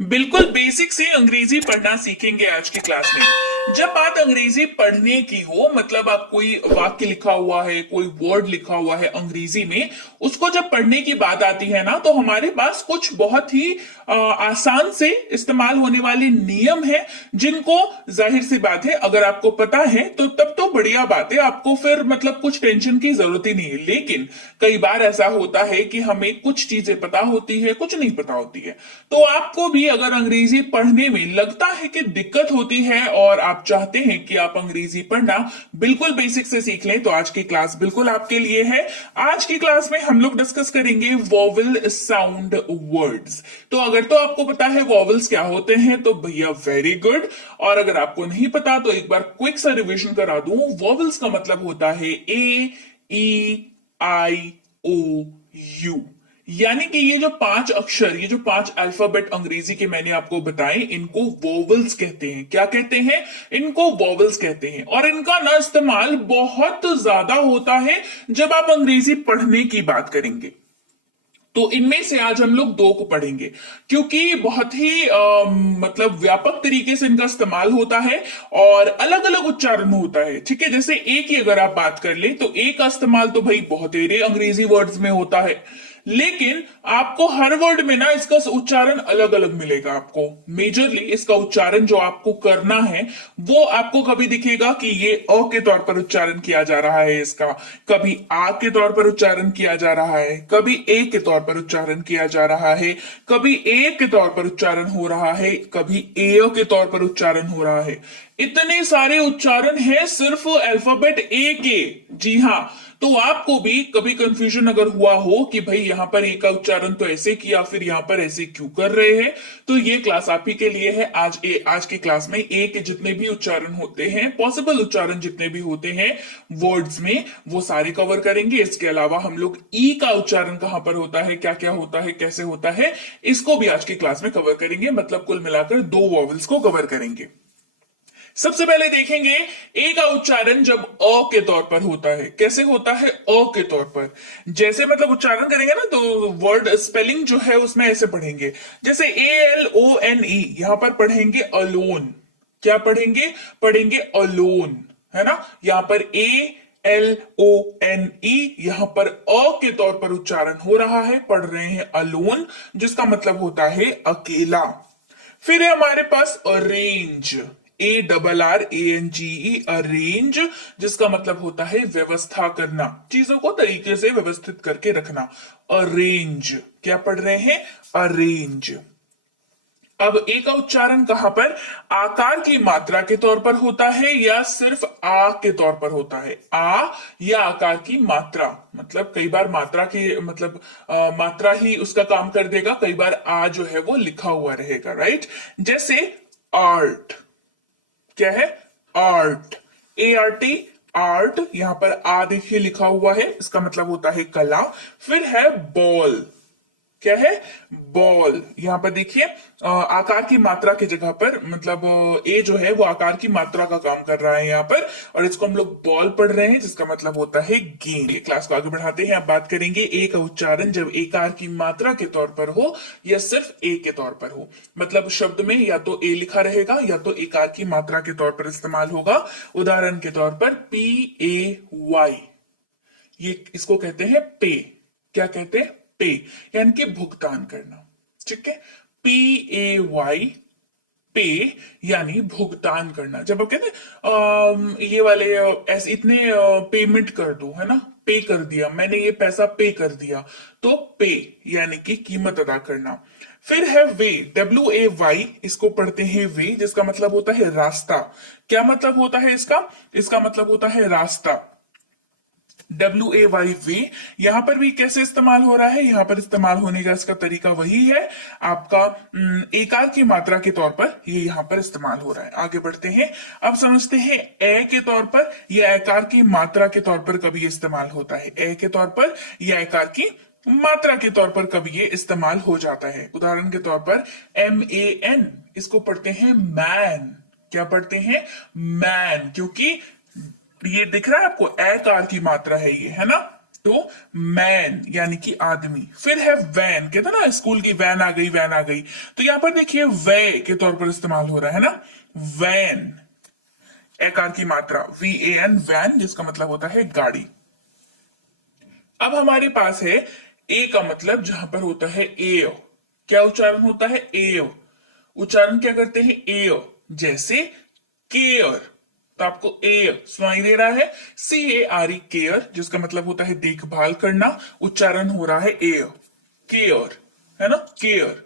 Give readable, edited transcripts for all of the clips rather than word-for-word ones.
बिल्कुल बेसिक से अंग्रेजी पढ़ना सीखेंगे आज की क्लास में। जब बात अंग्रेजी पढ़ने की हो, मतलब आप कोई वाक्य लिखा हुआ है, कोई वर्ड लिखा हुआ है अंग्रेजी में, उसको जब पढ़ने की बात आती है ना, तो हमारे पास कुछ बहुत ही आसान से इस्तेमाल होने वाले नियम है, जिनको जाहिर सी बात है अगर आपको पता है तो तब तो बढ़िया बात है, आपको फिर मतलब कुछ टेंशन की जरूरत ही नहीं है। लेकिन कई बार ऐसा होता है कि हमें कुछ चीजें पता होती है, कुछ नहीं पता होती है। तो आपको भी अगर अंग्रेजी पढ़ने में लगता है कि दिक्कत होती है और आप चाहते हैं कि आप अंग्रेजी पढ़ना बिल्कुल बेसिक से सीख लें, तो आज की क्लास बिल्कुल आपके लिए है। आज की क्लास में हम लोग डिस्कस करेंगे वॉवल साउंड वर्ड्स। तो अगर तो आपको पता है वॉवल्स क्या होते हैं तो भैया वेरी गुड, और अगर आपको नहीं पता तो एक बार क्विक सा रिवीजन करा दूं। वॉवल्स का मतलब होता है ए, ई, आई, ओ, यू। यानी कि ये जो पांच अक्षर, ये जो पांच अल्फाबेट अंग्रेजी के मैंने आपको बताए, इनको वोवल्स कहते हैं। क्या कहते हैं? इनको वोवल्स कहते हैं। और इनका ना इस्तेमाल बहुत ज्यादा होता है जब आप अंग्रेजी पढ़ने की बात करेंगे। तो इनमें से आज हम लोग दो को पढ़ेंगे, क्योंकि बहुत ही मतलब व्यापक तरीके से इनका इस्तेमाल होता है और अलग अलग उच्चारण होता है। ठीक है, जैसे ए की अगर आप बात कर ले तो ए का इस्तेमाल तो भाई बहुत ही अंग्रेजी वर्ड्स में होता है, लेकिन आपको हर वर्ड में ना इसका उच्चारण अलग अलग मिलेगा। आपको मेजरली इसका उच्चारण जो आपको करना है वो आपको कभी दिखेगा कि ये अ के तौर पर उच्चारण किया जा रहा है, इसका कभी आ के तौर पर उच्चारण किया जा रहा है, कभी ए के तौर पर उच्चारण किया जा रहा है, कभी ए के तौर पर उच्चारण हो रहा है, कभी ए के तौर पर उच्चारण हो रहा है। इतने सारे उच्चारण है सिर्फ अल्फाबेट ए के। जी हाँ, तो आपको भी कभी कंफ्यूजन अगर हुआ हो कि भाई यहां पर ए का उच्चारण तो ऐसे किया, फिर यहां पर ऐसे क्यों कर रहे हैं, तो ये क्लास आप ही के लिए है। आज की क्लास में ए के जितने भी उच्चारण होते हैं, पॉसिबल उच्चारण जितने भी होते हैं वर्ड्स में, वो सारे कवर करेंगे। इसके अलावा हम लोग ई का उच्चारण कहां पर होता है, क्या क्या होता है, कैसे होता है, इसको भी आज की क्लास में कवर करेंगे। मतलब कुल मिलाकर दो वॉवल्स को कवर करेंगे। सबसे पहले देखेंगे ए का उच्चारण जब अ के तौर पर होता है, कैसे होता है अ के तौर पर। जैसे मतलब उच्चारण करेंगे ना तो वर्ड स्पेलिंग जो है उसमें ऐसे पढ़ेंगे, जैसे ALONE, यहां पर पढ़ेंगे अलोन। क्या पढ़ेंगे? पढ़ेंगे अलोन, है ना। यहां पर ALONE, यहां पर अ के तौर पर उच्चारण हो रहा है, पढ़ रहे हैं अलोन, जिसका मतलब होता है अकेला। फिर है हमारे पास अरेंज, ARRANGE, अरेंज, जिसका मतलब होता है व्यवस्था करना, चीजों को तरीके से व्यवस्थित करके रखना। अरेंज, क्या पढ़ रहे हैं? अरेंज। अब ए का उच्चारण कहां पर आकार की मात्रा के तौर पर होता है या सिर्फ आ के तौर पर होता है? आ या आकार की मात्रा, मतलब कई बार मात्रा की मतलब मात्रा ही उसका काम कर देगा, कई बार आ जो है वो लिखा हुआ रहेगा, राइट। जैसे आर्ट, क्या है? आर्ट, ART, आर्ट, यहां पर आ देखिए लिखा हुआ है, इसका मतलब होता है कला। फिर है बॉल, क्या है? बॉल, यहां पर देखिए आकार की मात्रा की जगह पर मतलब ए जो है वो आकार की मात्रा का काम कर रहा है यहां पर, और इसको हम लोग बॉल पढ़ रहे हैं, जिसका मतलब होता है गेंद। क्लास को आगे बढ़ाते हैं, अब बात करेंगे ए का उच्चारण जब एकार की मात्रा के तौर पर हो या सिर्फ ए के तौर पर हो। मतलब शब्द में या तो ए लिखा रहेगा या तो एकार की मात्रा के तौर पर इस्तेमाल होगा। उदाहरण के तौर पर PAY, ये इसको कहते हैं पे। क्या कहते हैं? पे, यानी कि भुगतान करना। ठीक है, PAY, पे, यानी भुगतान करना। जब आप कहते हैं ये वाले ऐसे इतने पेमेंट कर दो, है ना, पे कर दिया मैंने, ये पैसा पे कर दिया, तो पे यानी कि कीमत अदा करना। फिर है वे, WAY, इसको पढ़ते हैं वे, जिसका मतलब होता है रास्ता। क्या मतलब होता है इसका? इसका मतलब होता है रास्ता। WAY, वे, यहां पर भी कैसे इस्तेमाल हो रहा है? यहां पर इस्तेमाल होने का इसका तरीका वही है आपका, एकार की मात्रा के तौर पर ये यहां पर इस्तेमाल हो रहा है। आगे बढ़ते हैं, अब समझते हैं ए के तौर पर या एकार की मात्रा के तौर पर कभी इस्तेमाल होता है। ए के तौर पर या एकार की मात्रा के तौर पर कभी ये इस्तेमाल हो जाता है। उदाहरण के तौर पर MAN, इसको पढ़ते हैं मैन। क्या पढ़ते हैं? मैन, क्योंकि ये दिख रहा है आपको, ए कार की मात्रा है ये, है ना। तो मैन यानी कि आदमी। फिर है वैन, कहते हैं ना स्कूल की वैन आ गई, वैन आ गई, तो यहां पर देखिए वे के तौर पर इस्तेमाल हो रहा है ना, वैन, एकार की मात्रा VAN, वैन, जिसका मतलब होता है गाड़ी। अब हमारे पास है ए का मतलब, जहां पर होता है ए, क्या उच्चारण होता है, ए, उच्चारण क्या करते हैं, ए, जैसे केयर, तो आपको ए सुनाई दे रहा है, CARE, केयर, जिसका मतलब होता है देखभाल करना, उच्चारण हो रहा है ए, केयर, है ना, केयर।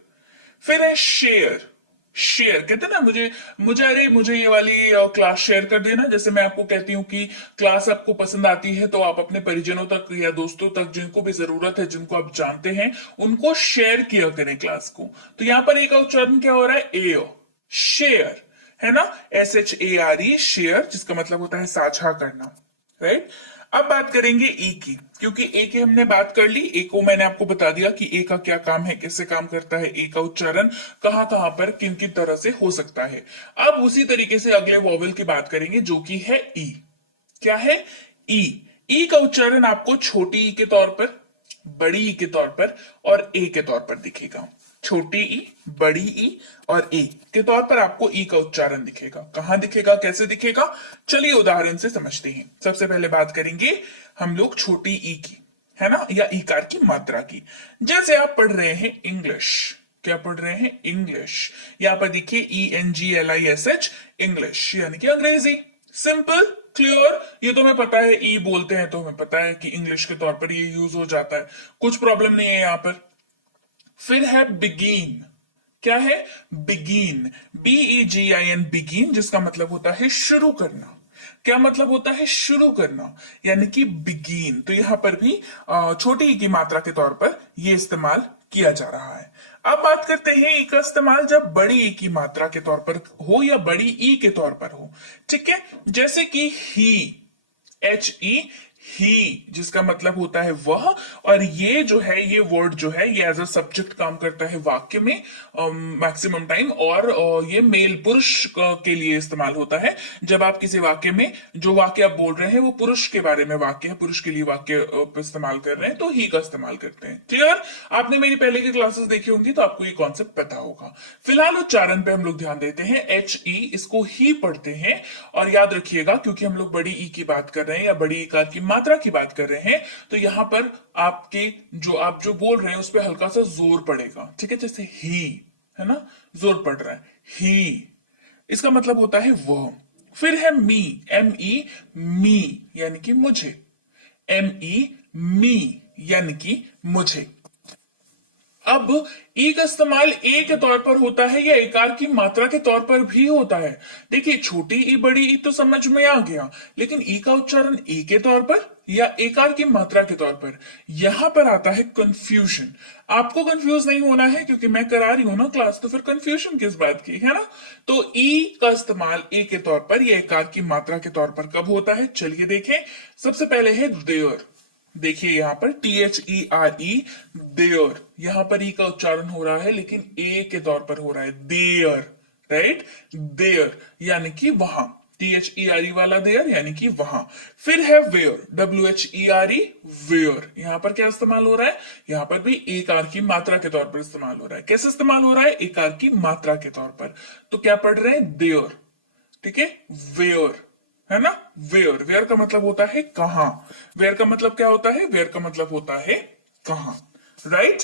फिर है शेयर, शेयर कहते हैं ना, मुझे मुझे अरे मुझे ये वाली क्लास शेयर कर देना, जैसे मैं आपको कहती हूँ कि क्लास आपको पसंद आती है तो आप अपने परिजनों तक या दोस्तों तक, जिनको भी जरूरत है, जिनको आप जानते हैं, उनको शेयर किया करें क्लास को। तो यहां पर ए का उच्चारण क्या हो रहा है, ए, शेयर, है ना, SHARE, शेयर, जिसका मतलब होता है साझा करना, राइट। अब बात करेंगे ई की, क्योंकि ए की हमने बात कर ली, ए को मैंने आपको बता दिया कि ए का क्या काम है, कैसे काम करता है, ए का उच्चारण कहां कहां पर किन किन तरह से हो सकता है। अब उसी तरीके से अगले वॉवेल की बात करेंगे, जो कि है ई। क्या है, ई। ई का उच्चारण आपको छोटी ई के तौर पर, बड़ी ई के तौर पर और ए के तौर पर दिखेगा। छोटी ई, बड़ी ई और ए के तौर पर आपको ई का उच्चारण दिखेगा। कहां दिखेगा, कैसे दिखेगा, चलिए उदाहरण से समझते हैं। सबसे पहले बात करेंगे हम लोग छोटी ई की, है ना, या ईकार की मात्रा की। जैसे आप पढ़ रहे हैं इंग्लिश, क्या पढ़ रहे हैं, इंग्लिश, यहां पर देखिए ENGLISH, इंग्लिश यानी कि अंग्रेजी। सिंपल, क्लियर, ये तो हमें पता है, ई बोलते हैं तो हमें पता है कि इंग्लिश के तौर पर ये यूज हो जाता है, कुछ प्रॉब्लम नहीं है यहां पर। फिर है बिगीन, क्या है, बिगीन, BEGIN, बिगीन, जिसका मतलब होता है शुरू करना। क्या मतलब होता है, शुरू करना, यानी कि बिगीन। तो यहां पर भी छोटी ई की मात्रा के तौर पर यह इस्तेमाल किया जा रहा है। अब बात करते हैं ई का इस्तेमाल जब बड़ी ई की मात्रा के तौर पर हो या बड़ी ई के तौर पर हो, ठीक है। जैसे कि ही, HE, ही, जिसका मतलब होता है वह, और ये जो है, ये वर्ड जो है, ये एज अ सब्जेक्ट काम करता है वाक्य में मैक्सिमम टाइम, और ये मेल, पुरुष के लिए इस्तेमाल होता है। जब आप किसी वाक्य में, जो वाक्य आप बोल रहे हैं वो पुरुष के बारे में वाक्य है, पुरुष के लिए वाक्य इस्तेमाल कर रहे हैं, तो ही का इस्तेमाल करते हैं। क्लियर, आपने मेरी पहले की क्लासेस देखी होंगी तो आपको ये कॉन्सेप्ट पता होगा। फिलहाल उच्चारण पे हम लोग ध्यान देते हैं, HE, इसको ही पढ़ते हैं, और याद रखिएगा क्योंकि हम लोग बड़ी ई की बात कर रहे हैं या बड़ी इकार की मात्रा की बात कर रहे हैं, तो यहां पर आपके आप जो बोल रहे हैं उस पर हल्का सा जोर पड़ेगा, ठीक है। जैसे ही, है ना, जोर पड़ रहा है, ही, इसका मतलब होता है वह। फिर है मी, ME, मी, यानी कि मुझे, ME, मी, यानी कि मुझे। अब ई का इस्तेमाल ए के तौर पर होता है या एकार की मात्रा के तौर पर भी होता है। देखिए छोटी ई, बड़ी ई तो समझ में आ गया, लेकिन ई का उच्चारण ए के तौर पर या एकार की मात्रा के तौर पर, यहां पर आता है कंफ्यूजन। आपको कंफ्यूज नहीं होना है क्योंकि मैं करा रही हूं ना क्लास, तो फिर कंफ्यूजन किस बात की, है ना। तो ई का इस्तेमाल ए के तौर पर या एकार की मात्रा के तौर पर कब होता है, चलिए देखें। सबसे पहले है देयर, देखिए यहां पर THERE, देयर, यहां पर ई का उच्चारण हो रहा है लेकिन ए के तौर पर हो रहा है, देयर, राइट, देयर, यानी कि वहां, THERE वाला देयर यानी कि वहां। फिर है वेयर, WHERE, वेयर, यहां पर क्या इस्तेमाल हो रहा है, यहां पर भी एकार की मात्रा के तौर पर इस्तेमाल हो रहा है। कैसे इस्तेमाल हो रहा है, एकार की मात्रा के तौर पर। तो क्या पढ़ रहे हैं, देयर, ठीक है, वेयर, है ना, वेयर, वेयर का मतलब होता है कहां, वेयर का मतलब क्या होता है, वेयर का मतलब होता है कहां, राइट।